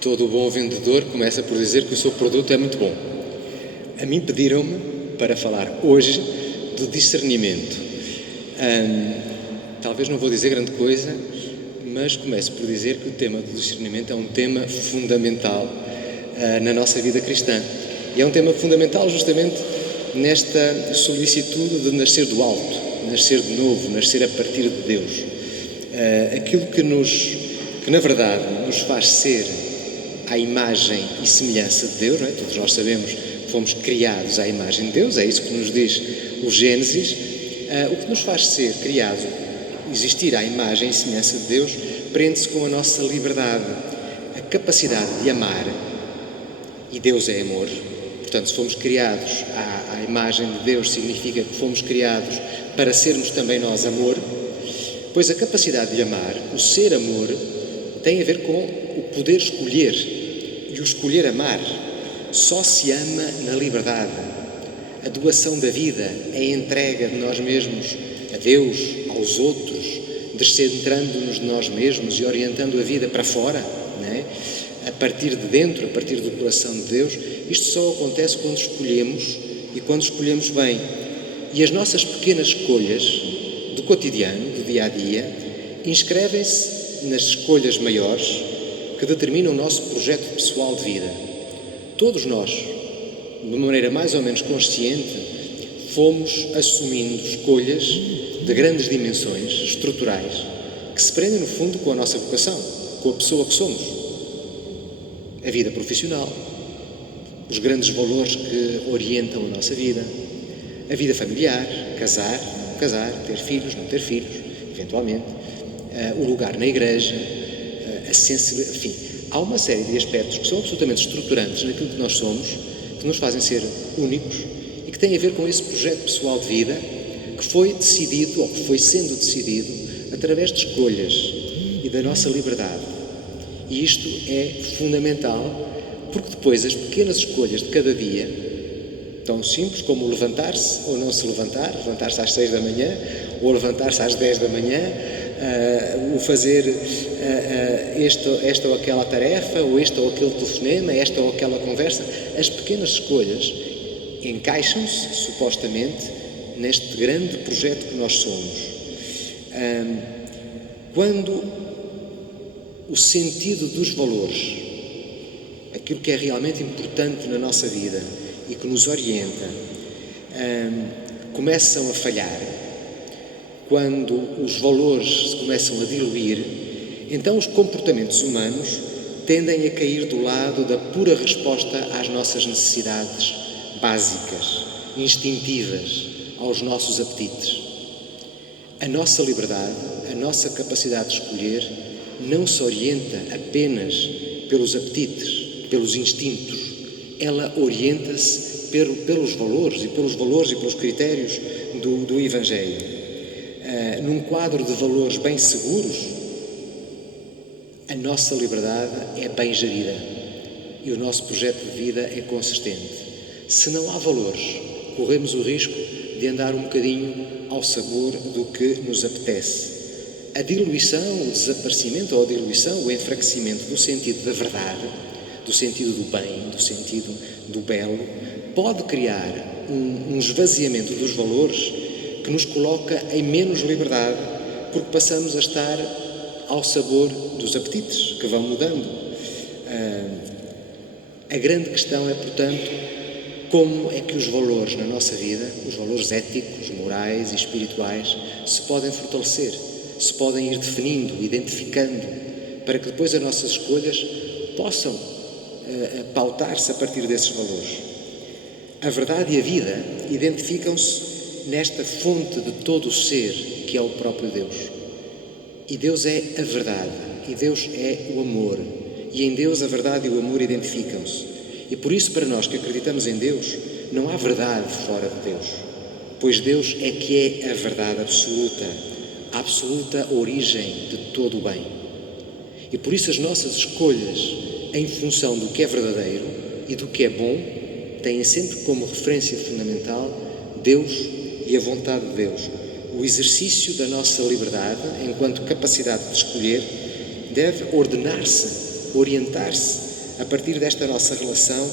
Todo bom vendedor começa por dizer que o seu produto é muito bom. A mim pediram-me para falar hoje do discernimento. Talvez não vou dizer grande coisa, mas começo por dizer que o tema do discernimento é um tema fundamental na nossa vida cristã. E é um tema fundamental justamente nesta solicitude de nascer do alto, nascer de novo, nascer a partir de Deus. Aquilo que na verdade nos faz ser à imagem e semelhança de Deus, não é? Todos nós sabemos que fomos criados à imagem de Deus, é isso que nos diz o Gênesis. O que nos faz ser criado, existir à imagem e semelhança de Deus, prende-se com a nossa liberdade, a capacidade de amar, e Deus é amor. Portanto, se fomos criados à imagem de Deus, significa que fomos criados para sermos também nós amor, pois a capacidade de amar, o ser amor, tem a ver com o poder escolher, e o escolher amar só se ama na liberdade. A doação da vida, a entrega de nós mesmos a Deus, aos outros, descentrando-nos de nós mesmos e orientando a vida para fora, não é? A partir de dentro, a partir do coração de Deus. Isto só acontece quando escolhemos e quando escolhemos bem. E as nossas pequenas escolhas do cotidiano, do dia-a-dia, inscrevem-se nas escolhas maiores que determinam o nosso projeto pessoal de vida. Todos nós, de uma maneira mais ou menos consciente, fomos assumindo escolhas de grandes dimensões estruturais que se prendem, no fundo, com a nossa vocação, com a pessoa que somos. A vida profissional, os grandes valores que orientam a nossa vida, a vida familiar, casar, não casar, ter filhos, não ter filhos, eventualmente, o lugar na igreja, a sensibilidade, enfim, há uma série de aspectos que são absolutamente estruturantes naquilo que nós somos, que nos fazem ser únicos e que têm a ver com esse projeto pessoal de vida que foi decidido, ou que foi sendo decidido, através de escolhas e da nossa liberdade. E isto é fundamental, porque depois as pequenas escolhas de cada dia, tão simples como levantar-se ou não se levantar-se às 6 da manhã, ou levantar-se às 10 da manhã, o fazer esta ou aquela tarefa, ou este ou aquele telefonema, esta ou aquela conversa, as pequenas escolhas encaixam-se, supostamente, neste grande projeto que nós somos. Quando o sentido dos valores, aquilo que é realmente importante na nossa vida e que nos orienta, começam a falhar, quando os valores se começam a diluir, então os comportamentos humanos tendem a cair do lado da pura resposta às nossas necessidades básicas, instintivas, aos nossos apetites. A nossa liberdade, a nossa capacidade de escolher, não se orienta apenas pelos apetites, pelos instintos. Ela orienta-se pelos valores e pelos critérios do Evangelho. Num quadro de valores bem seguros, a nossa liberdade é bem gerida e o nosso projeto de vida é consistente. Se não há valores, corremos o risco de andar um bocadinho ao sabor do que nos apetece. A diluição, o desaparecimento ou a diluição, o enfraquecimento do sentido da verdade, do sentido do bem, do sentido do belo, pode criar um esvaziamento dos valores que nos coloca em menos liberdade, porque passamos a estar ao sabor dos apetites que vão mudando. A grande questão é, portanto, como é que os valores na nossa vida, os valores éticos, morais e espirituais, se podem fortalecer, se podem ir definindo, identificando, para que depois as nossas escolhas possam pautar-se a partir desses valores. A verdade e a vida identificam-se nesta fonte de todo o ser, que é o próprio Deus. E Deus é a verdade, e Deus é o amor, e em Deus a verdade e o amor identificam-se. E por isso, para nós que acreditamos em Deus, não há verdade fora de Deus, pois Deus é que é a verdade absoluta, a absoluta origem de todo o bem. E por isso as nossas escolhas em função do que é verdadeiro e do que é bom têm sempre como referência fundamental Deus e a vontade de Deus. O exercício da nossa liberdade, enquanto capacidade de escolher, deve ordenar-se, orientar-se a partir desta nossa relação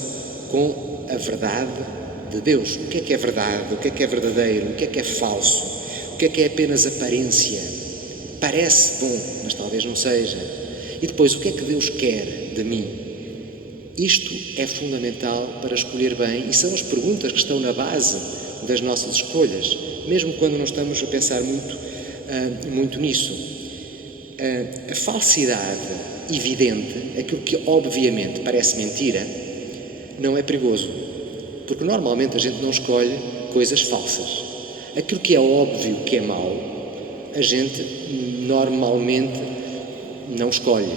com a verdade de Deus. O que é verdade? O que é verdadeiro? O que é falso? O que é apenas aparência? Parece bom, mas talvez não seja. E depois, o que é que Deus quer de mim? Isto é fundamental para escolher bem, e são as perguntas que estão na base das nossas escolhas, mesmo quando não estamos a pensar muito nisso. A falsidade evidente, aquilo que obviamente parece mentira, não é perigoso, porque normalmente a gente não escolhe coisas falsas. Aquilo que é óbvio que é mau, a gente normalmente não escolhe.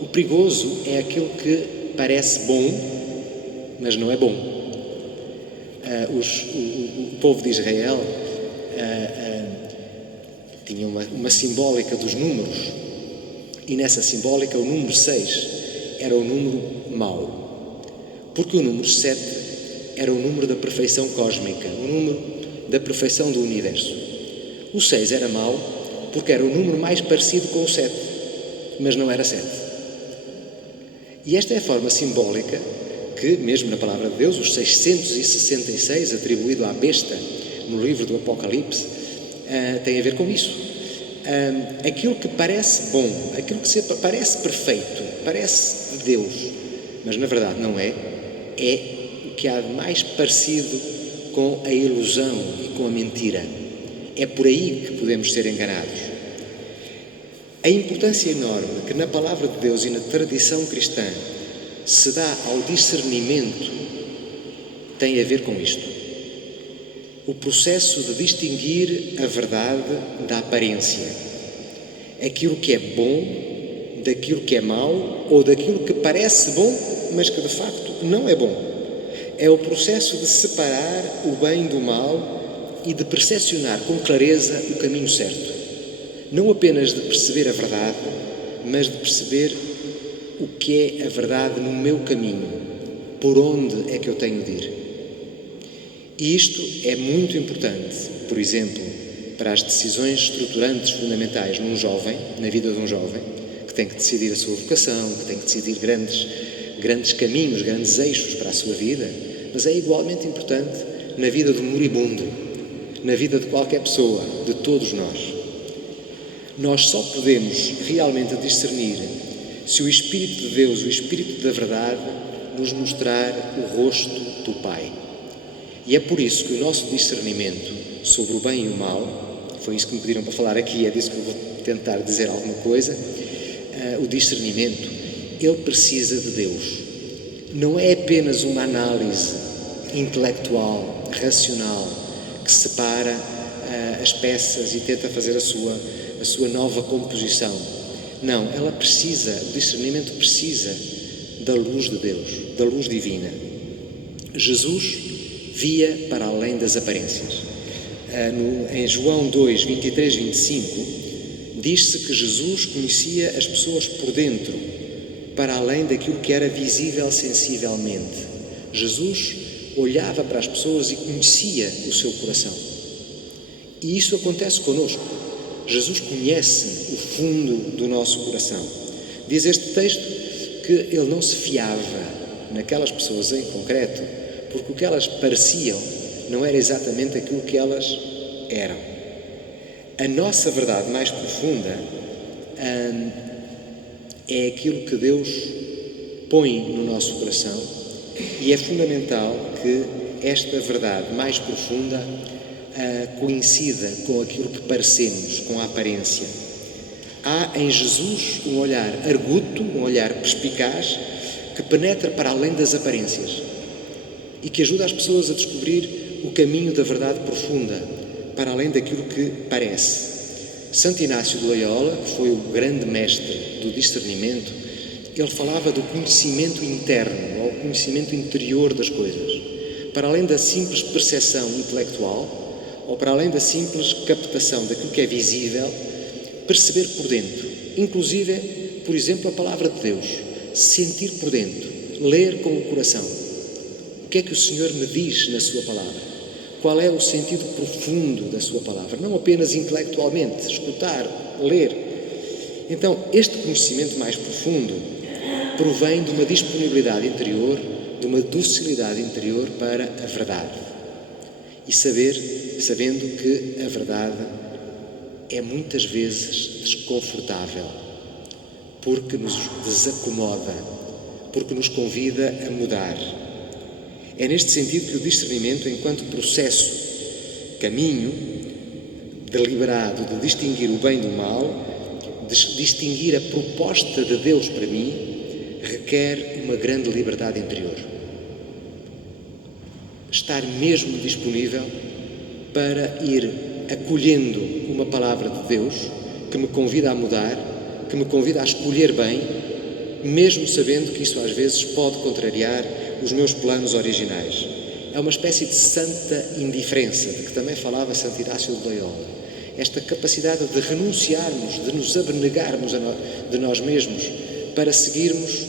O perigoso é aquilo que parece bom, mas não é bom. O povo de Israel tinha uma simbólica dos números, e nessa simbólica o número 6 era o número mau, porque o número 7 era o número da perfeição cósmica, o número da perfeição do universo. O 6 era mau porque era o número mais parecido com o 7, mas não era 7. E esta é a forma simbólica que, mesmo na palavra de Deus, os 666 atribuído à besta no livro do Apocalipse, tem a ver com isso. Aquilo que parece bom, aquilo que parece perfeito, parece de Deus, mas na verdade não é o que há de mais parecido com a ilusão e com a mentira. É por aí que podemos ser enganados. A importância enorme que na palavra de Deus e na tradição cristã se dá ao discernimento tem a ver com isto. O processo de distinguir a verdade da aparência. Aquilo que é bom daquilo que é mau, ou daquilo que parece bom, mas que de facto não é bom. É o processo de separar o bem do mal e de percepcionar com clareza o caminho certo. Não apenas de perceber a verdade, mas de perceber o que é a verdade no meu caminho, por onde é que eu tenho de ir. E isto é muito importante, por exemplo, para as decisões estruturantes fundamentais num jovem, na vida de um jovem, que tem que decidir a sua vocação, que tem que decidir grandes caminhos, grandes eixos para a sua vida, mas é igualmente importante na vida do moribundo, na vida de qualquer pessoa, de todos nós. Nós só podemos realmente discernir se o Espírito de Deus, o Espírito da verdade, nos mostrar o rosto do Pai. E é por isso que o nosso discernimento sobre o bem e o mal, foi isso que me pediram para falar aqui, é disso que eu vou tentar dizer alguma coisa, o discernimento, ele precisa de Deus. Não é apenas uma análise intelectual, racional, que separa as peças e tenta fazer a sua nova composição. Não, o discernimento precisa da luz de Deus, da luz divina. Jesus via para além das aparências. Em João 2, 23, 25, diz-se que Jesus conhecia as pessoas por dentro, para além daquilo que era visível sensivelmente. Jesus olhava para as pessoas e conhecia o seu coração. E isso acontece connosco. Jesus conhece o fundo do nosso coração. Diz este texto que ele não se fiava naquelas pessoas em concreto, porque o que elas pareciam não era exatamente aquilo que elas eram. A nossa verdade mais profunda é aquilo que Deus põe no nosso coração, e é fundamental que esta verdade mais profunda coincida com aquilo que parecemos, com a aparência. Há em Jesus um olhar arguto, um olhar perspicaz, que penetra para além das aparências e que ajuda as pessoas a descobrir o caminho da verdade profunda, para além daquilo que parece. Santo Inácio de Loyola, que foi o grande mestre do discernimento, ele falava do conhecimento interno, ou conhecimento interior das coisas, para além da simples percepção intelectual, ou para além da simples captação daquilo que é visível, perceber por dentro, inclusive, por exemplo, a palavra de Deus, sentir por dentro, ler com o coração. O que é que o Senhor me diz na sua palavra? Qual é o sentido profundo da sua palavra? Não apenas intelectualmente, escutar, ler. Então, este conhecimento mais profundo provém de uma disponibilidade interior, de uma docilidade interior para a verdade. E sabendo que a verdade é muitas vezes desconfortável, porque nos desacomoda, porque nos convida a mudar. É neste sentido que o discernimento, enquanto processo, caminho deliberado de distinguir o bem do mal, de distinguir a proposta de Deus para mim, requer uma grande liberdade interior. Estar mesmo disponível para ir acolhendo uma palavra de Deus que me convida a mudar, que me convida a escolher bem, mesmo sabendo que isso às vezes pode contrariar os meus planos originais. É uma espécie de santa indiferença, de que também falava Santo Inácio de Loyola. Esta capacidade de renunciarmos, de nos abnegarmos de nós mesmos para seguirmos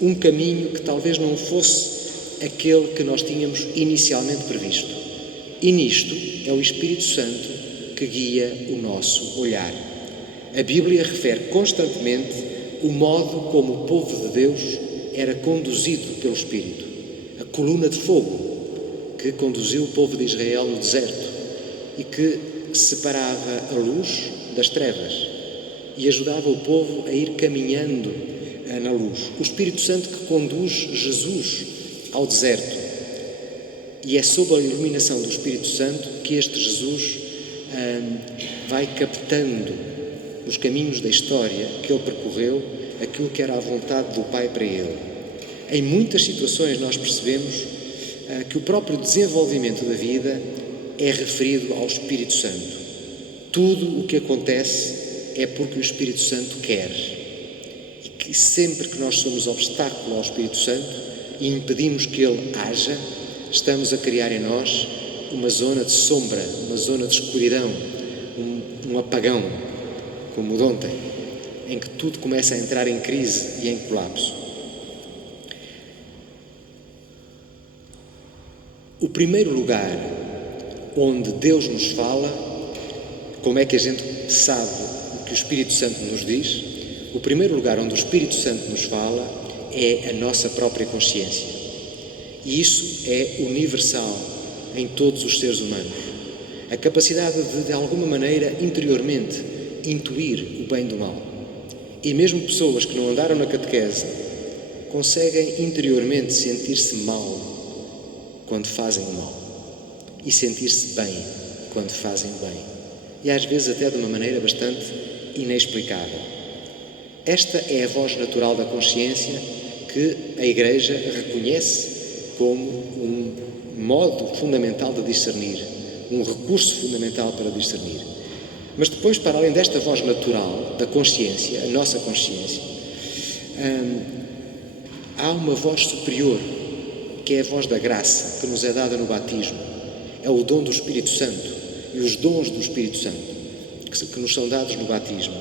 um caminho que talvez não fosse aquele que nós tínhamos inicialmente previsto. E nisto é o Espírito Santo que guia o nosso olhar. A Bíblia refere constantemente o modo como o povo de Deus era conduzido pelo Espírito. A coluna de fogo que conduziu o povo de Israel no deserto e que separava a luz das trevas e ajudava o povo a ir caminhando na luz. O Espírito Santo que conduz Jesus ao deserto. E é sob a iluminação do Espírito Santo que este Jesus vai captando nos caminhos da história que ele percorreu aquilo que era a vontade do Pai para ele. Em muitas situações nós percebemos que o próprio desenvolvimento da vida é referido ao Espírito Santo. Tudo o que acontece é porque o Espírito Santo quer. E que sempre que nós somos obstáculo ao Espírito Santo e impedimos que ele haja, estamos a criar em nós uma zona de sombra, uma zona de escuridão, um apagão, como o de ontem, em que tudo começa a entrar em crise e em colapso. O primeiro lugar onde Deus nos fala, como é que a gente sabe o que o Espírito Santo nos diz? O primeiro lugar onde o Espírito Santo nos fala é a nossa própria consciência. E isso é universal em todos os seres humanos. A capacidade de alguma maneira, interiormente, intuir o bem do mal. E mesmo pessoas que não andaram na catequese conseguem interiormente sentir-se mal quando fazem o mal e sentir-se bem quando fazem o bem. E às vezes até de uma maneira bastante inexplicável. Esta é a voz natural da consciência que a Igreja reconhece como um modo fundamental de discernir, um recurso fundamental para discernir. Mas depois, para além desta voz natural da consciência, a nossa consciência, há uma voz superior, que é a voz da graça, que nos é dada no batismo. É o dom do Espírito Santo e os dons do Espírito Santo, que nos são dados no batismo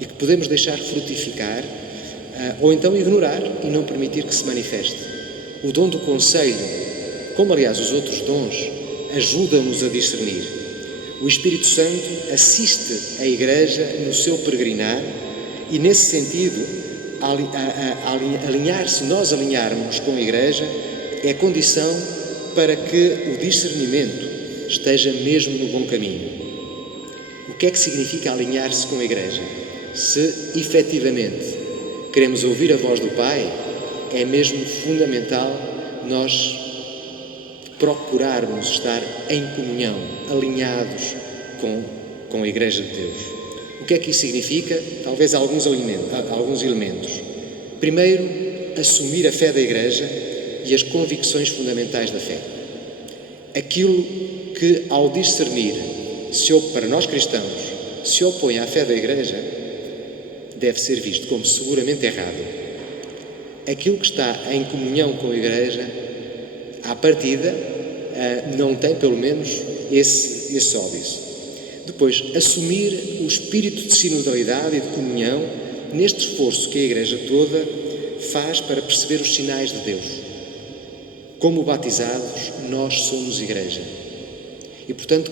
e que podemos deixar frutificar ou então ignorar e não permitir que se manifeste. O dom do conselho, como aliás os outros dons, ajudam-nos a discernir. O Espírito Santo assiste a Igreja no seu peregrinar e, nesse sentido, nós alinharmos com a Igreja é a condição para que o discernimento esteja mesmo no bom caminho. O que é que significa alinhar-se com a Igreja? Se efetivamente queremos ouvir a voz do Pai, é mesmo fundamental nós procurarmos estar em comunhão, alinhados com a Igreja de Deus. O que é que isso significa? Talvez alguns elementos. Primeiro, assumir a fé da Igreja e as convicções fundamentais da fé. Aquilo que, ao discernir, para nós cristãos, se opõe à fé da Igreja, deve ser visto como seguramente errado. Aquilo que está em comunhão com a Igreja, à partida, não tem, pelo menos, esse óbice. Depois, assumir o espírito de sinodalidade e de comunhão neste esforço que a Igreja toda faz para perceber os sinais de Deus. Como batizados, nós somos Igreja. E, portanto,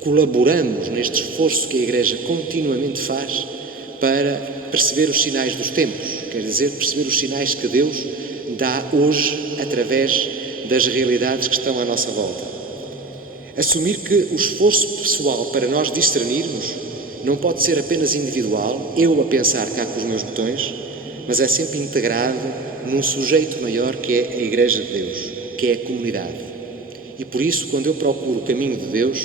colaboramos neste esforço que a Igreja continuamente faz para perceber os sinais dos tempos, que quer dizer perceber os sinais que Deus dá hoje através das realidades que estão à nossa volta. Assumir que o esforço pessoal para nós discernirmos não pode ser apenas individual, eu a pensar cá com os meus botões, mas é sempre integrado num sujeito maior que é a Igreja de Deus, que é a comunidade. E por isso, quando eu procuro o caminho de Deus,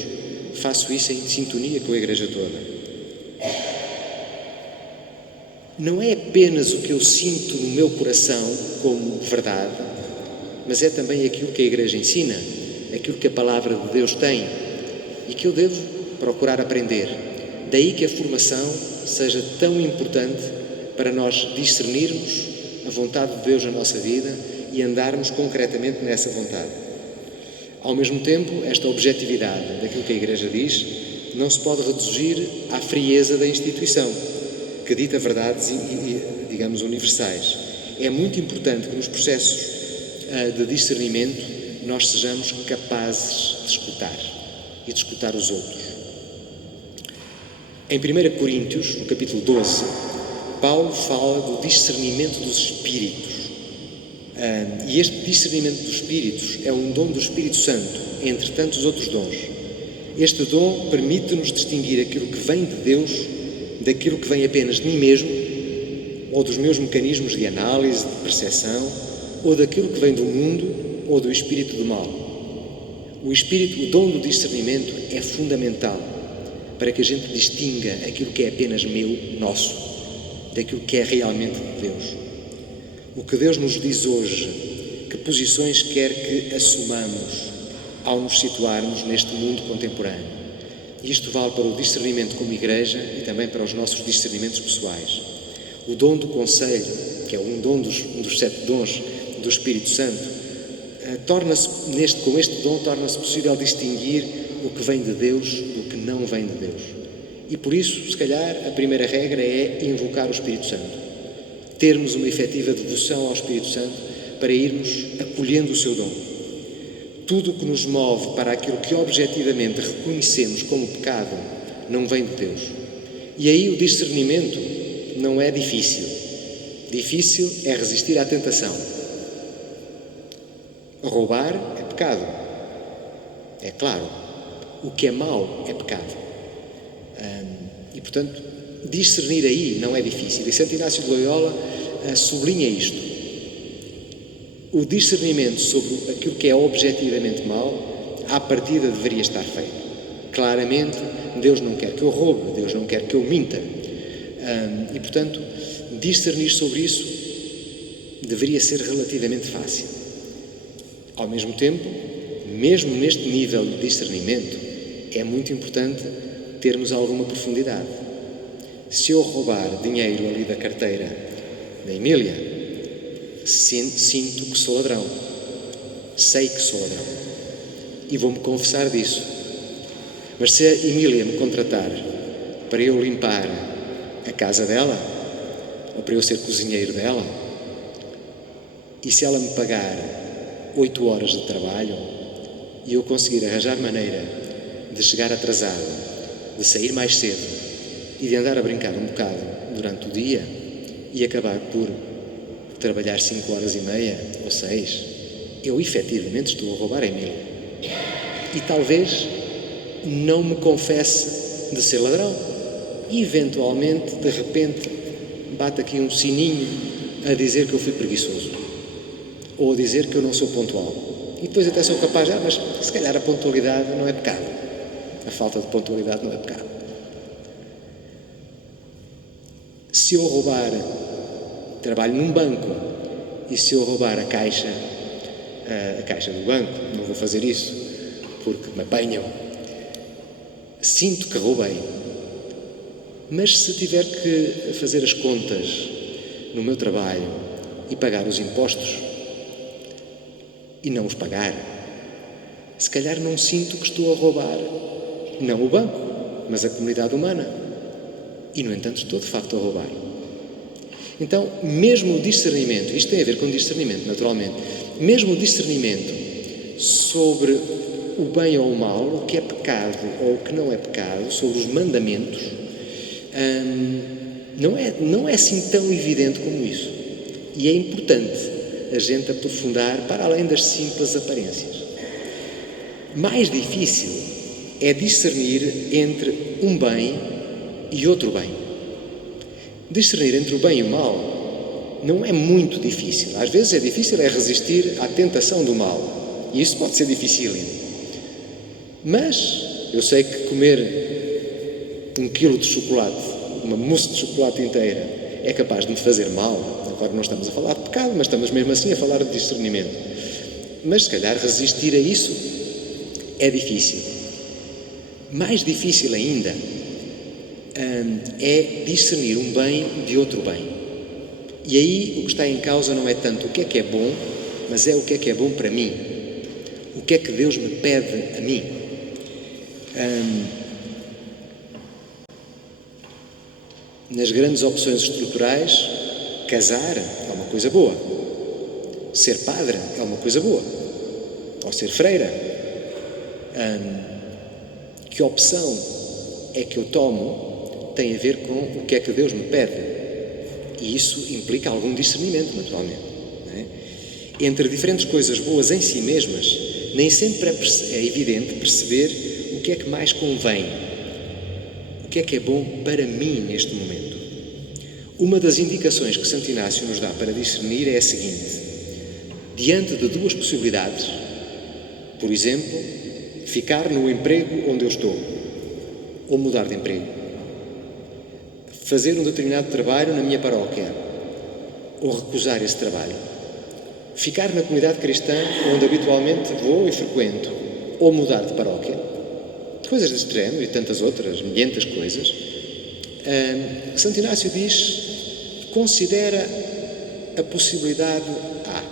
faço isso em sintonia com a Igreja toda. Não é apenas o que eu sinto no meu coração como verdade, mas é também aquilo que a Igreja ensina, aquilo que a Palavra de Deus tem e que eu devo procurar aprender. Daí que a formação seja tão importante para nós discernirmos a vontade de Deus na nossa vida e andarmos concretamente nessa vontade. Ao mesmo tempo, esta objetividade daquilo que a Igreja diz não se pode reduzir à frieza da instituição, que dita verdades, digamos, universais. É muito importante que nos processos de discernimento nós sejamos capazes de escutar e de escutar os outros. Em 1 Coríntios, no capítulo 12, Paulo fala do discernimento dos espíritos. E este discernimento dos espíritos é um dom do Espírito Santo, entre tantos outros dons. Este dom permite-nos distinguir aquilo que vem de Deus daquilo que vem apenas de mim mesmo, ou dos meus mecanismos de análise, de percepção, ou daquilo que vem do mundo ou do espírito do mal. O dom do discernimento é fundamental para que a gente distinga aquilo que é apenas meu, nosso, daquilo que é realmente de Deus. O que Deus nos diz hoje, que posições quer que assumamos ao nos situarmos neste mundo contemporâneo. Isto vale para o discernimento como Igreja e também para os nossos discernimentos pessoais. O dom do conselho, que é um dos 7 dons do Espírito Santo, com este dom torna-se possível distinguir o que vem de Deus do que não vem de Deus. E por isso, se calhar, a primeira regra é invocar o Espírito Santo. Termos uma efetiva devoção ao Espírito Santo para irmos acolhendo o seu dom. Tudo o que nos move para aquilo que objetivamente reconhecemos como pecado não vem de Deus. E aí o discernimento não é difícil. Difícil é resistir à tentação. Roubar é pecado. É claro. O que é mau é pecado. E, portanto, discernir aí não é difícil. E Santo Inácio de Loyola sublinha isto. O discernimento sobre aquilo que é objetivamente mau, à partida deveria estar feito. Claramente, Deus não quer que eu roube, Deus não quer que eu minta. E, portanto, discernir sobre isso deveria ser relativamente fácil. Ao mesmo tempo, mesmo neste nível de discernimento, é muito importante termos alguma profundidade. Se eu roubar dinheiro ali da carteira da Emília, sinto que sou ladrão, sei que sou ladrão e vou-me confessar disso. Mas se a Emília me contratar para eu limpar a casa dela ou para eu ser cozinheiro dela, e se ela me pagar 8 horas de trabalho e eu conseguir arranjar maneira de chegar atrasado, de sair mais cedo e de andar a brincar um bocado durante o dia e acabar por trabalhar 5 horas e meia ou 6, eu efetivamente estou a roubar a Emília. E talvez não me confesse de ser ladrão. E eventualmente, de repente, bate aqui um sininho a dizer que eu fui preguiçoso. Ou a dizer que eu não sou pontual. E depois até sou capaz, mas se calhar a pontualidade não é pecado. A falta de pontualidade não é pecado. Se eu roubar, trabalho num banco, e se eu roubar a caixa do banco, não vou fazer isso, porque me apanham, sinto que roubei. Mas se tiver que fazer as contas no meu trabalho e pagar os impostos e não os pagar, se calhar não sinto que estou a roubar não o banco, mas a comunidade humana. E, no entanto, estou de facto a roubar. Então, mesmo o discernimento, isto tem a ver com discernimento, naturalmente, mesmo o discernimento sobre o bem ou o mal, o que é pecado ou o que não é pecado, sobre os mandamentos, não é assim tão evidente como isso. E é importante a gente aprofundar para além das simples aparências. Mais difícil é discernir entre um bem e outro bem. Discernir entre o bem e o mal não é muito difícil. Às vezes é difícil resistir à tentação do mal. E isso pode ser dificílimo. Mas eu sei que comer 1 quilo de chocolate, uma mousse de chocolate inteira, é capaz de me fazer mal. Agora não estamos a falar de pecado, mas estamos mesmo assim a falar de discernimento. Mas se calhar resistir a isso é difícil. Mais difícil ainda é discernir um bem de outro bem. E aí o que está em causa não é tanto o que é bom, mas é o que é bom para mim. O que é que Deus me pede a mim. Nas grandes opções estruturais, casar é uma coisa boa. Ser padre é uma coisa boa. Ou ser freira. Que opção é que eu tomo tem a ver com o que é que Deus me pede. E isso implica algum discernimento, naturalmente. Não é? Entre diferentes coisas boas em si mesmas, nem sempre é evidente perceber o que é que mais convém. O que é bom para mim neste momento. Uma das indicações que Santo Inácio nos dá para discernir é a seguinte: diante de duas possibilidades, por exemplo, ficar no emprego onde eu estou, ou mudar de emprego, fazer um determinado trabalho na minha paróquia, ou recusar esse trabalho, ficar na comunidade cristã onde habitualmente vou e frequento, ou mudar de paróquia, coisas deste género e tantas outras, milhentas coisas. Santo Inácio diz: considera a possibilidade A.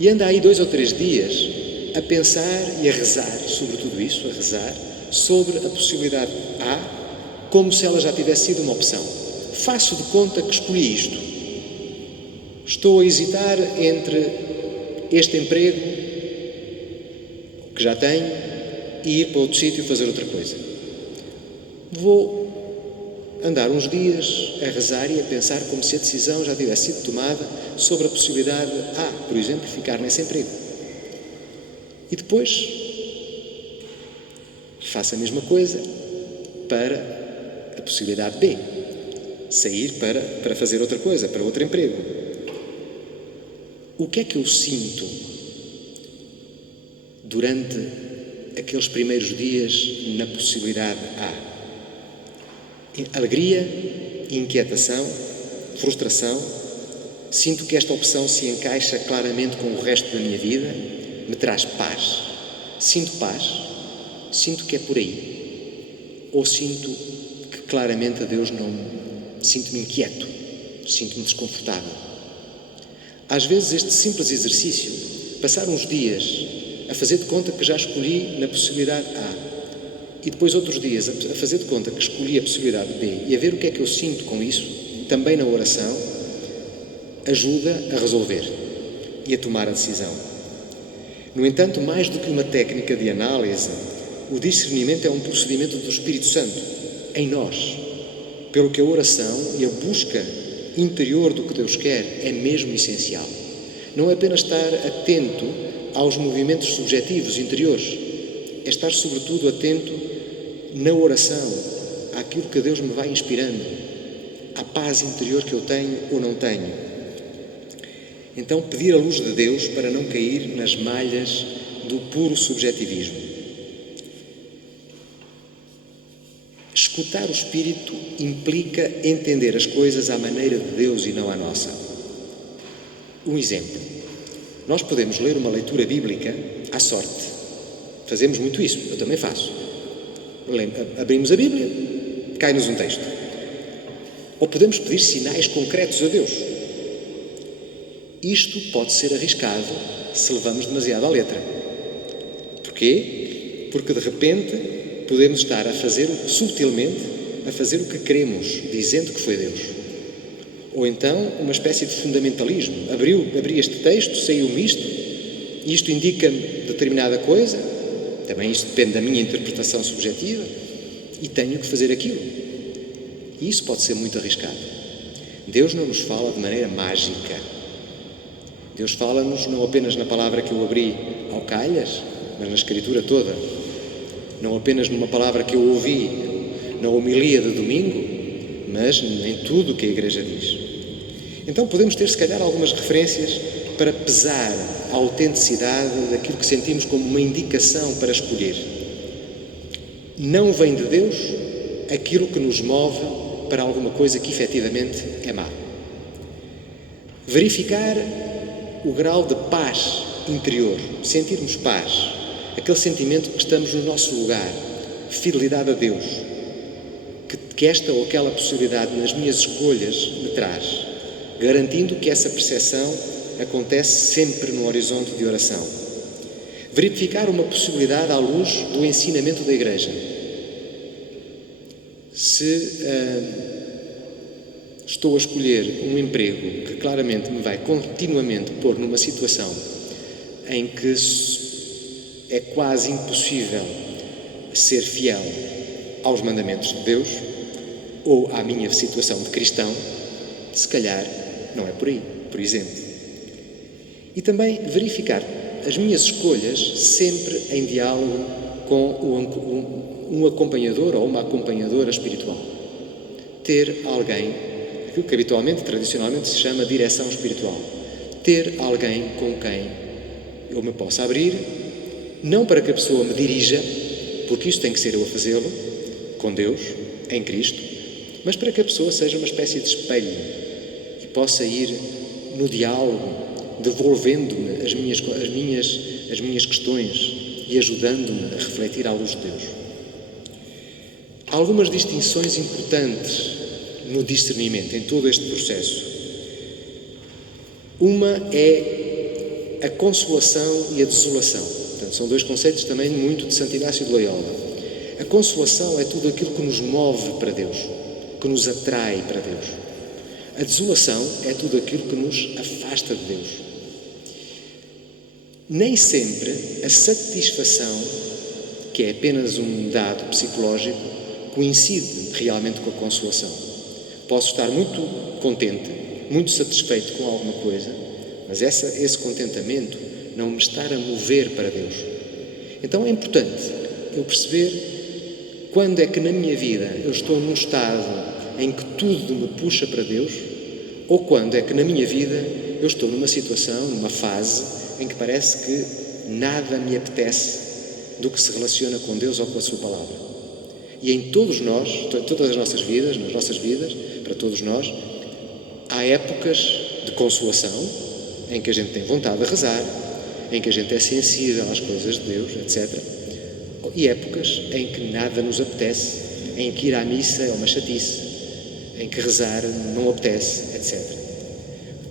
E anda aí 2 ou 3 dias a pensar e a rezar sobre tudo isso, a rezar sobre a possibilidade A, como se ela já tivesse sido uma opção. Faço de conta que escolhi isto. Estou a hesitar entre este emprego que já tenho e ir para outro sítio fazer outra coisa. Vou andar uns dias a rezar e a pensar como se a decisão já tivesse sido tomada sobre a possibilidade A, por exemplo, ficar nesse emprego. E depois faço a mesma coisa para a possibilidade B, sair para fazer outra coisa, para outro emprego. O que é que eu sinto durante aqueles primeiros dias na possibilidade A? Alegria, inquietação, frustração. Sinto que esta opção se encaixa claramente com o resto da minha vida, me traz paz. Sinto paz, sinto que é por aí. Ou sinto que claramente a Deus não... Sinto-me inquieto, sinto-me desconfortável. Às vezes este simples exercício, passar uns dias a fazer de conta que já escolhi na possibilidade A, e depois outros dias a fazer de conta que escolhi a possibilidade B e a ver o que é que eu sinto com isso, também na oração, ajuda a resolver e a tomar a decisão. No entanto, mais do que uma técnica de análise, o discernimento é um procedimento do Espírito Santo em nós, pelo que a oração e a busca interior do que Deus quer é mesmo essencial. Não é apenas estar atento aos movimentos subjetivos interiores, é estar sobretudo atento na oração, àquilo que Deus me vai inspirando, à paz interior que eu tenho ou não tenho. Então, pedir a luz de Deus para não cair nas malhas do puro subjetivismo. Escutar o Espírito implica entender as coisas à maneira de Deus e não à nossa. Um exemplo. Nós podemos ler uma leitura bíblica à sorte. Fazemos muito isso, eu também faço. Abrimos a Bíblia, cai-nos um texto. Ou podemos pedir sinais concretos a Deus. Isto pode ser arriscado se levamos demasiado à letra. Porquê? Porque de repente podemos estar a fazer, subtilmente, a fazer o que queremos, dizendo que foi Deus. Ou então uma espécie de fundamentalismo. Abri este texto, saiu-me isto indica-me determinada coisa, também isto depende da minha interpretação subjetiva, e tenho que fazer aquilo. E isso pode ser muito arriscado. Deus não nos fala de maneira mágica. Deus fala-nos não apenas na palavra que eu abri ao calhas, mas na Escritura toda. Não apenas numa palavra que eu ouvi na homilia de domingo, mas em tudo o que a Igreja diz. Então podemos ter, se calhar, algumas referências para pesar a autenticidade daquilo que sentimos como uma indicação para escolher. Não vem de Deus aquilo que nos move para alguma coisa que efetivamente é má. Verificar o grau de paz interior, sentirmos paz, aquele sentimento que estamos no nosso lugar, fidelidade a Deus, que esta ou aquela possibilidade nas minhas escolhas me traz, garantindo que essa percepção acontece sempre no horizonte de oração. Verificar uma possibilidade à luz do ensinamento da Igreja. Se estou a escolher um emprego que claramente me vai continuamente pôr numa situação em que é quase impossível ser fiel aos mandamentos de Deus ou à minha situação de cristão, se calhar não é por aí, por exemplo. E também verificar as minhas escolhas sempre em diálogo com um acompanhador ou uma acompanhadora espiritual. Ter alguém, aquilo que habitualmente, tradicionalmente se chama direção espiritual. Ter alguém com quem eu me possa abrir, não para que a pessoa me dirija, porque isso tem que ser eu a fazê-lo, com Deus, em Cristo, mas para que a pessoa seja uma espécie de espelho e possa ir no diálogo, devolvendo-me as minhas questões e ajudando-me a refletir à luz de Deus. Há algumas distinções importantes no discernimento, em todo este processo. Uma é a consolação e a desolação. Portanto, são dois conceitos também muito de Santo Inácio de Loyola. A consolação é tudo aquilo que nos move para Deus, que nos atrai para Deus. A desolação é tudo aquilo que nos afasta de Deus. Nem sempre a satisfação, que é apenas um dado psicológico, coincide realmente com a consolação. Posso estar muito contente, muito satisfeito com alguma coisa, mas esse contentamento não me está a mover para Deus. Então é importante eu perceber quando é que na minha vida eu estou num estado em que tudo me puxa para Deus, ou quando é que na minha vida eu estou numa situação, numa fase, em que parece que nada me apetece do que se relaciona com Deus ou com a sua palavra. E em todos nós, todas as nossas vidas, nas nossas vidas, para todos nós, há épocas de consolação, em que a gente tem vontade de rezar, em que a gente é sensível às coisas de Deus, etc. E épocas em que nada nos apetece, em que ir à missa é uma chatice, em que rezar não apetece, etc.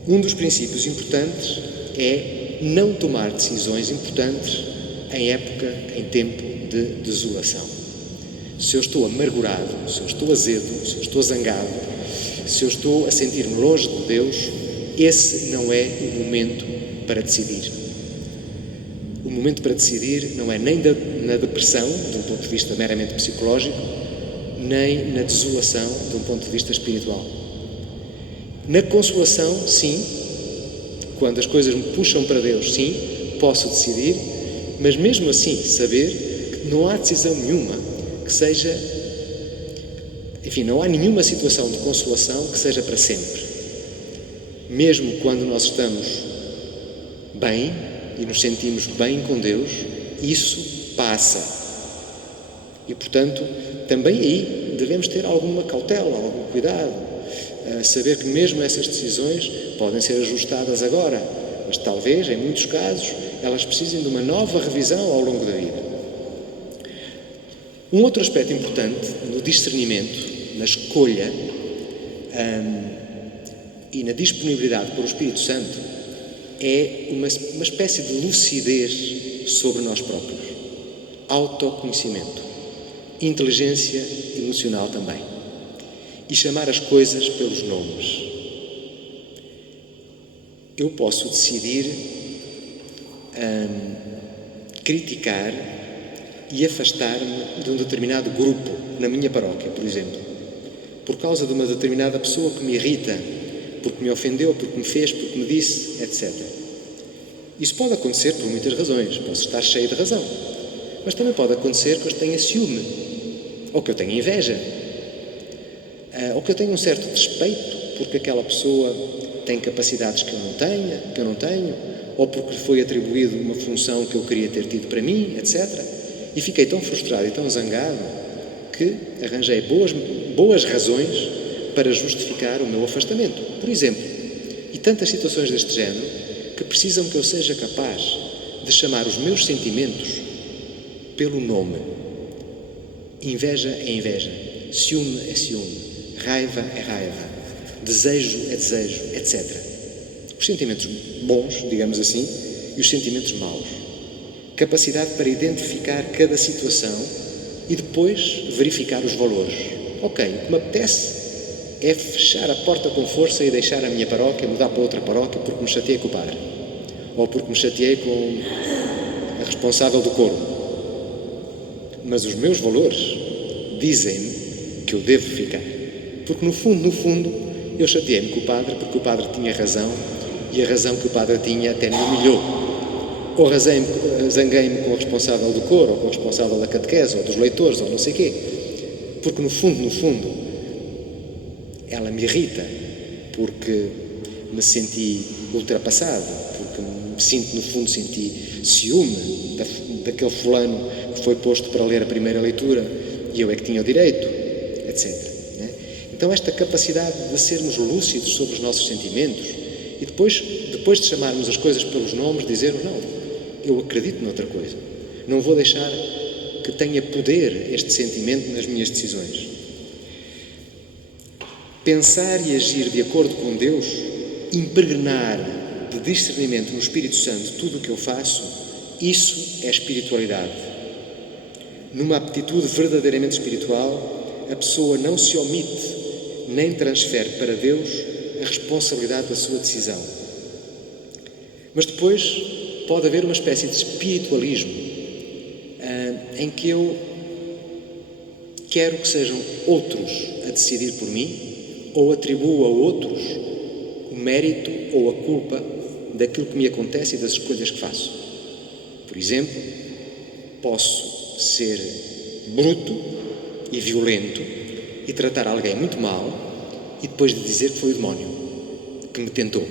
Um dos princípios importantes é não tomar decisões importantes em época, em tempo de desolação. Se eu estou amargurado, se eu estou azedo, se eu estou zangado, se eu estou a sentir-me longe de Deus, esse não é o momento para decidir. O momento para decidir não é nem na depressão, de um ponto de vista meramente psicológico, nem na desolação, de um ponto de vista espiritual. Na consolação, sim, quando as coisas me puxam para Deus, sim, posso decidir, mas mesmo assim saber que não há decisão nenhuma que seja, enfim, não há nenhuma situação de consolação que seja para sempre. Mesmo quando nós estamos bem e nos sentimos bem com Deus, isso passa. E, portanto, também aí devemos ter alguma cautela, algum cuidado, saber que mesmo essas decisões podem ser ajustadas agora, mas talvez, em muitos casos, elas precisem de uma nova revisão ao longo da vida. Um outro aspecto importante no discernimento, na escolha e na disponibilidade para o Espírito Santo é uma espécie de lucidez sobre nós próprios, autoconhecimento, inteligência emocional também, e chamar as coisas pelos nomes. Eu posso decidir criticar e afastar-me de um determinado grupo na minha paróquia, por exemplo, por causa de uma determinada pessoa que me irrita porque me ofendeu, porque me fez, porque me disse, etc. Isso pode acontecer por muitas razões. Posso estar cheio de razão. Mas também pode acontecer que eu tenha ciúme, ou que eu tenha inveja, ou que eu tenha um certo despeito porque aquela pessoa tem capacidades que eu não tenho, ou porque lhe foi atribuído uma função que eu queria ter tido para mim, etc. E fiquei tão frustrado e tão zangado que arranjei boas razões para justificar o meu afastamento. Por exemplo, e tantas situações deste género que precisam que eu seja capaz de chamar os meus sentimentos pelo nome. Inveja é inveja, ciúme é ciúme, raiva é raiva, desejo é desejo, etc. Os sentimentos bons, digamos assim, e os sentimentos maus. Capacidade para identificar cada situação e depois verificar os valores. Ok, o que me apetece é fechar a porta com força e deixar a minha paróquia, mudar para outra paróquia porque me chateei com o padre. Ou porque me chateei com a responsável do coro. Mas os meus valores dizem-me que eu devo ficar. Porque no fundo, eu chateei-me com o padre porque o padre tinha razão e a razão que o padre tinha até me humilhou. Ou zanguei-me com o responsável do coro, ou com o responsável da catequese, ou dos leitores, ou não sei o quê. Porque no fundo, ela me irrita, porque me senti ultrapassado, porque senti ciúme daquele fulano que foi posto para ler a primeira leitura e eu é que tinha o direito, etc. Né? Então esta capacidade de sermos lúcidos sobre os nossos sentimentos e depois de chamarmos as coisas pelos nomes, dizer não, eu acredito noutra coisa. Não vou deixar que tenha poder este sentimento nas minhas decisões. Pensar e agir de acordo com Deus, impregnar de discernimento no Espírito Santo tudo o que eu faço, isso é espiritualidade. Numa aptitude verdadeiramente espiritual, a pessoa não se omite nem transfere para Deus a responsabilidade da sua decisão. Mas depois pode haver uma espécie de espiritualismo em que eu quero que sejam outros a decidir por mim ou atribuo a outros o mérito ou a culpa daquilo que me acontece e das escolhas que faço. Por exemplo, posso ser bruto e violento e tratar alguém muito mal e depois de dizer que foi o demónio que me tentou.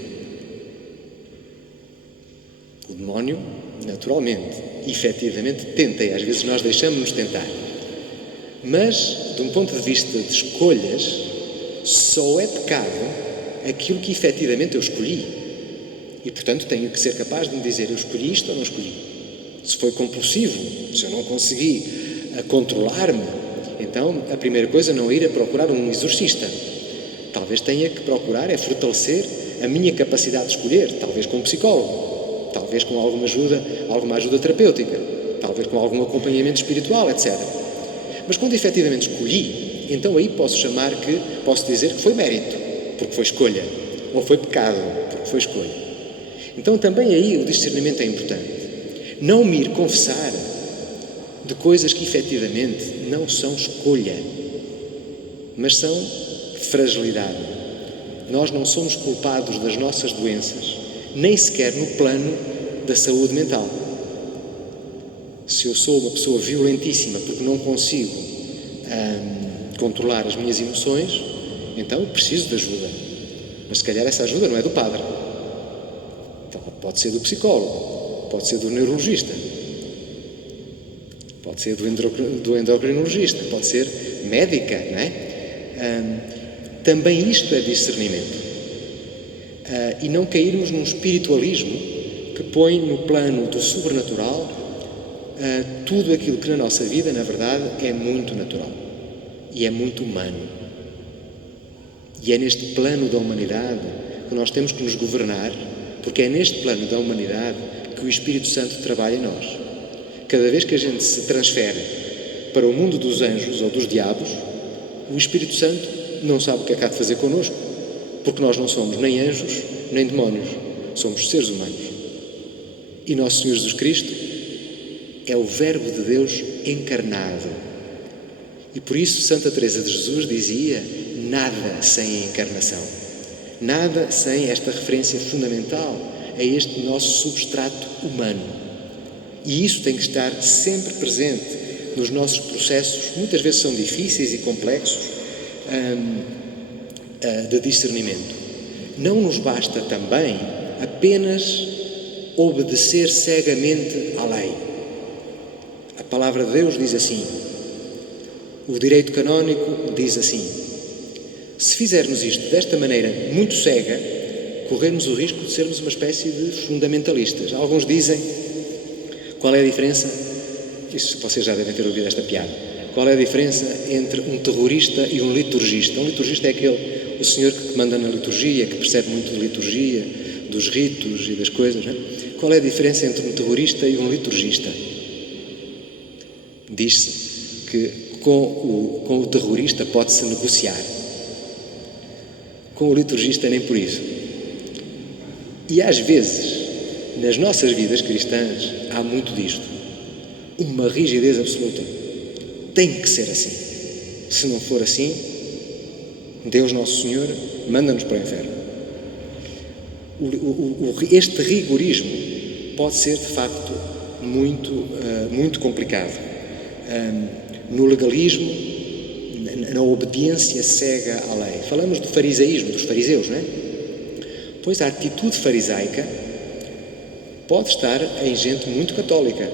O demónio, naturalmente, efetivamente, tenta e às vezes nós deixamos-nos tentar. Mas, de um ponto de vista de escolhas, só é pecado aquilo que efetivamente eu escolhi. E, portanto, tenho que ser capaz de me dizer eu escolhi isto ou não escolhi. Se foi compulsivo, se eu não consegui controlar-me, então a primeira coisa não é ir a procurar um exorcista. Talvez tenha que procurar é fortalecer a minha capacidade de escolher, talvez com um psicólogo, talvez com alguma ajuda terapêutica, talvez com algum acompanhamento espiritual, etc. Mas quando efetivamente escolhi, então aí posso dizer que foi mérito, porque foi escolha, ou foi pecado, porque foi escolha. Então também aí o discernimento é importante. Não me ir confessar de coisas que efetivamente não são escolha, mas são fragilidade. Nós não somos culpados das nossas doenças, nem sequer no plano da saúde mental. Se eu sou uma pessoa violentíssima porque não consigo controlar as minhas emoções, então preciso de ajuda. Mas se calhar essa ajuda não é do padre. Então, pode ser do psicólogo, pode ser do neurologista, pode ser do endocrinologista, pode ser médica, não é? Também isto é discernimento. E não cairmos num espiritualismo que põe no plano do sobrenatural tudo aquilo que na nossa vida, na verdade, é muito natural e é muito humano. E é neste plano da humanidade que nós temos que nos governar, porque é neste plano da humanidade que o Espírito Santo trabalha em nós. Cada vez que a gente se transfere para o mundo dos anjos ou dos diabos, o Espírito Santo não sabe o que é que há de fazer connosco, porque nós não somos nem anjos, nem demónios, somos seres humanos. E Nosso Senhor Jesus Cristo é o Verbo de Deus encarnado. E por isso Santa Teresa de Jesus dizia: nada sem a encarnação. Nada sem esta referência fundamental a este nosso substrato humano. E isso tem que estar sempre presente nos nossos processos, muitas vezes são difíceis e complexos, de discernimento. Não nos basta também apenas obedecer cegamente à lei. A palavra de Deus diz assim, o direito canónico diz assim: se fizermos isto desta maneira muito cega, corremos o risco de sermos uma espécie de fundamentalistas. Alguns dizem, qual é a diferença? Isso vocês já devem ter ouvido esta piada. Qual é a diferença entre um terrorista e um liturgista? Um liturgista é o senhor que manda na liturgia, que percebe muito de liturgia, dos ritos e das coisas, não é? Qual é a diferença entre um terrorista e um liturgista? Diz-se que com o terrorista pode-se negociar. Com o liturgista nem por isso. E às vezes, nas nossas vidas cristãs, há muito disto. Uma rigidez absoluta. Tem que ser assim. Se não for assim, Deus Nosso Senhor manda-nos para o inferno. Este rigorismo pode ser, de facto, muito complicado. No legalismo, na obediência cega à lei. Falamos do farisaísmo, dos fariseus, não é? Pois a atitude farisaica pode estar em gente muito católica,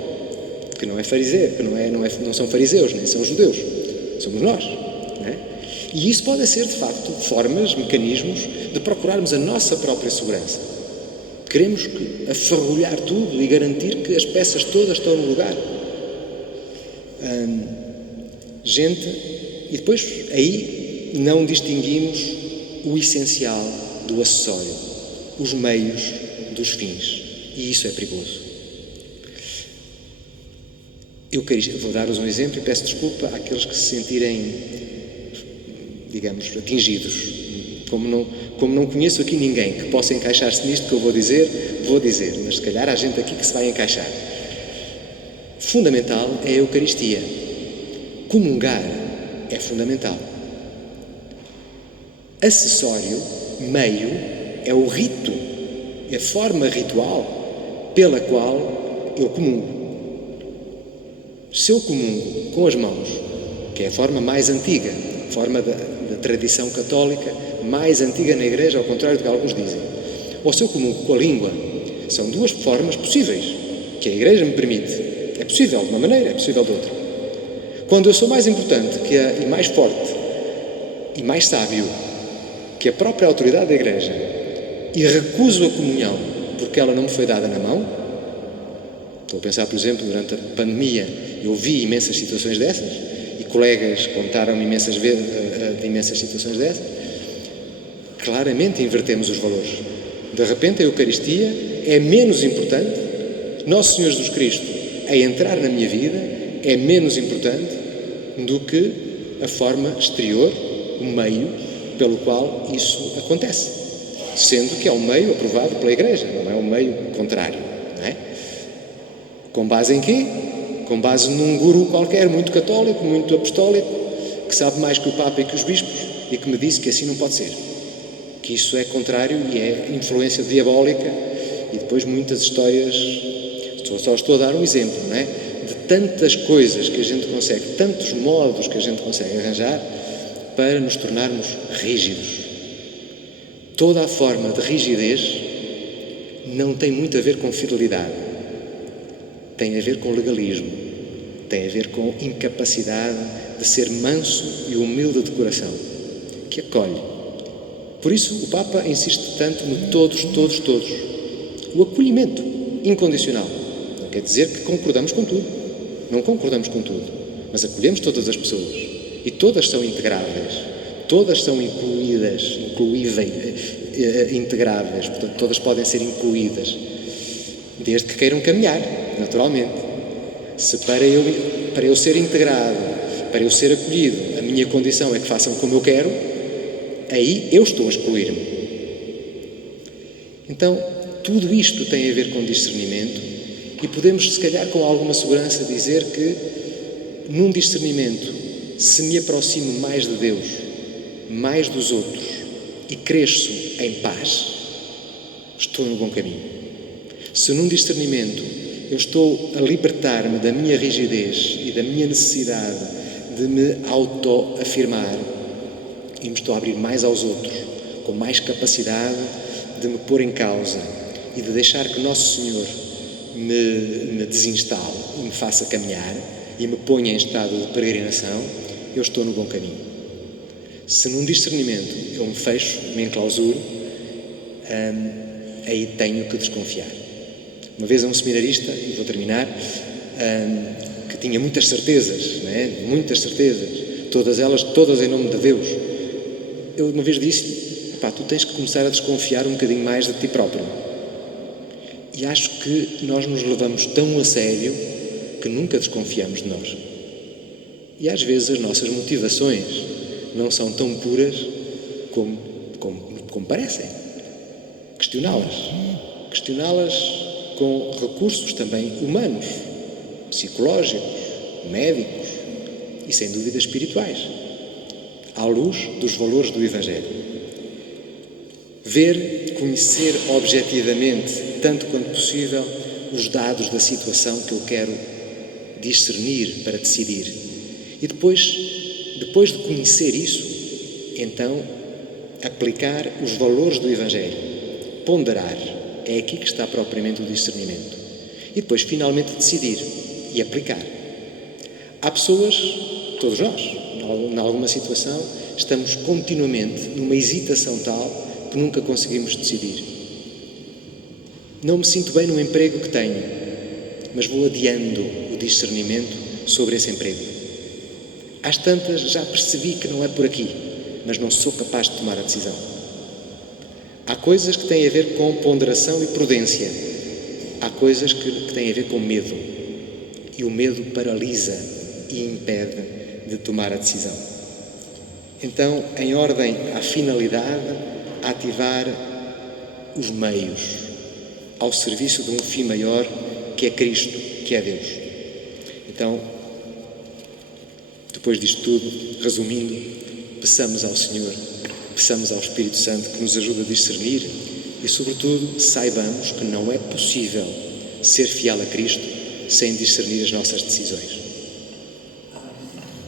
que não é fariseu, que não são fariseus, nem são judeus, somos nós, não é? E isso pode ser, de facto, formas, mecanismos de procurarmos a nossa própria segurança. Queremos aferrolhar tudo e garantir que as peças todas estão no lugar. E depois aí não distinguimos o essencial do acessório, os meios dos fins, e isso é perigoso. Vou dar-vos um exemplo e peço desculpa àqueles que se sentirem, digamos, atingidos. Como não conheço aqui ninguém que possa encaixar-se nisto que eu vou dizer, mas se calhar há gente aqui que se vai encaixar. Fundamental é a Eucaristia. Comungar é fundamental. Acessório, meio, é o rito, é a forma ritual pela qual eu comungo. Se eu comungo com as mãos, que é a forma mais antiga, a forma da tradição católica mais antiga na Igreja, ao contrário do que alguns dizem, ou se eu comungo com a língua, são duas formas possíveis que a Igreja me permite. É possível de uma maneira, é possível de outra. Quando eu sou mais importante e mais forte e mais sábio que a própria autoridade da Igreja e recuso a comunhão porque ela não me foi dada na mão, estou a pensar, por exemplo, durante a pandemia, eu vi imensas situações dessas e colegas contaram-me imensas vezes de imensas situações dessas. Claramente invertemos os valores. De repente a Eucaristia é menos importante, Nosso Senhor Jesus Cristo a entrar na minha vida é menos importante do que a forma exterior, o meio pelo qual isso acontece, sendo que é um meio aprovado pela Igreja, não é um meio contrário, não é? Com base em quê? Com base num guru qualquer, muito católico, muito apostólico, que sabe mais que o Papa e que os bispos e que me disse que assim não pode ser, que isso é contrário e é influência diabólica, e depois muitas histórias. Só estou a dar um exemplo, não é? De tantas coisas que a gente consegue, tantos modos que a gente consegue arranjar para nos tornarmos rígidos. Toda a forma de rigidez não tem muito a ver com fidelidade, tem a ver com legalismo, tem a ver com incapacidade de ser manso e humilde de coração, que acolhe. Por isso o Papa insiste tanto no todos, o acolhimento incondicional. Não quer dizer que concordamos com tudo, não concordamos com tudo, mas acolhemos todas as pessoas e todas são integráveis, todas são integráveis, portanto todas podem ser incluídas, desde que queiram caminhar, naturalmente. Se para eu ser integrado, para eu ser acolhido, a minha condição é que façam como eu quero, aí eu estou a excluir-me. Então, tudo isto tem a ver com discernimento e podemos, se calhar, com alguma segurança dizer que, num discernimento, se me aproximo mais de Deus, mais dos outros, e cresço em paz, estou no bom caminho. Se num discernimento eu estou a libertar-me da minha rigidez e da minha necessidade de me autoafirmar e me estou a abrir mais aos outros, com mais capacidade de me pôr em causa e de deixar que Nosso Senhor me desinstale e me faça caminhar e me ponha em estado de peregrinação, eu estou no bom caminho. Se num discernimento eu me fecho, me enclausuro, aí tenho que desconfiar. Uma vez a um seminarista, e vou terminar, que tinha muitas certezas, não é? Muitas certezas, todas em nome de Deus. Eu uma vez disse-lhe, tu tens que começar a desconfiar um bocadinho mais de ti próprio. E acho que nós nos levamos tão a sério que nunca desconfiamos de nós. E às vezes as nossas motivações não são tão puras como parecem. Questioná-las com recursos também humanos, psicológicos, médicos e, sem dúvida, espirituais, à luz dos valores do Evangelho. Ver, conhecer objetivamente, tanto quanto possível, os dados da situação que eu quero discernir para decidir. E depois de conhecer isso, então, aplicar os valores do Evangelho, ponderar. É aqui que está propriamente o discernimento. E depois, finalmente, decidir e aplicar. Há pessoas, todos nós, em alguma situação, estamos continuamente numa hesitação tal que nunca conseguimos decidir. Não me sinto bem no emprego que tenho, mas vou adiando o discernimento sobre esse emprego. Às tantas, já percebi que não é por aqui, mas não sou capaz de tomar a decisão. Há coisas que têm a ver com ponderação e prudência. Há coisas que têm a ver com medo. E o medo paralisa e impede de tomar a decisão. Então, em ordem à finalidade, ativar os meios ao serviço de um fim maior, que é Cristo, que é Deus. Então, depois disto tudo, resumindo, peçamos ao Senhor, peçamos ao Espírito Santo que nos ajude a discernir e, sobretudo, saibamos que não é possível ser fiel a Cristo sem discernir as nossas decisões.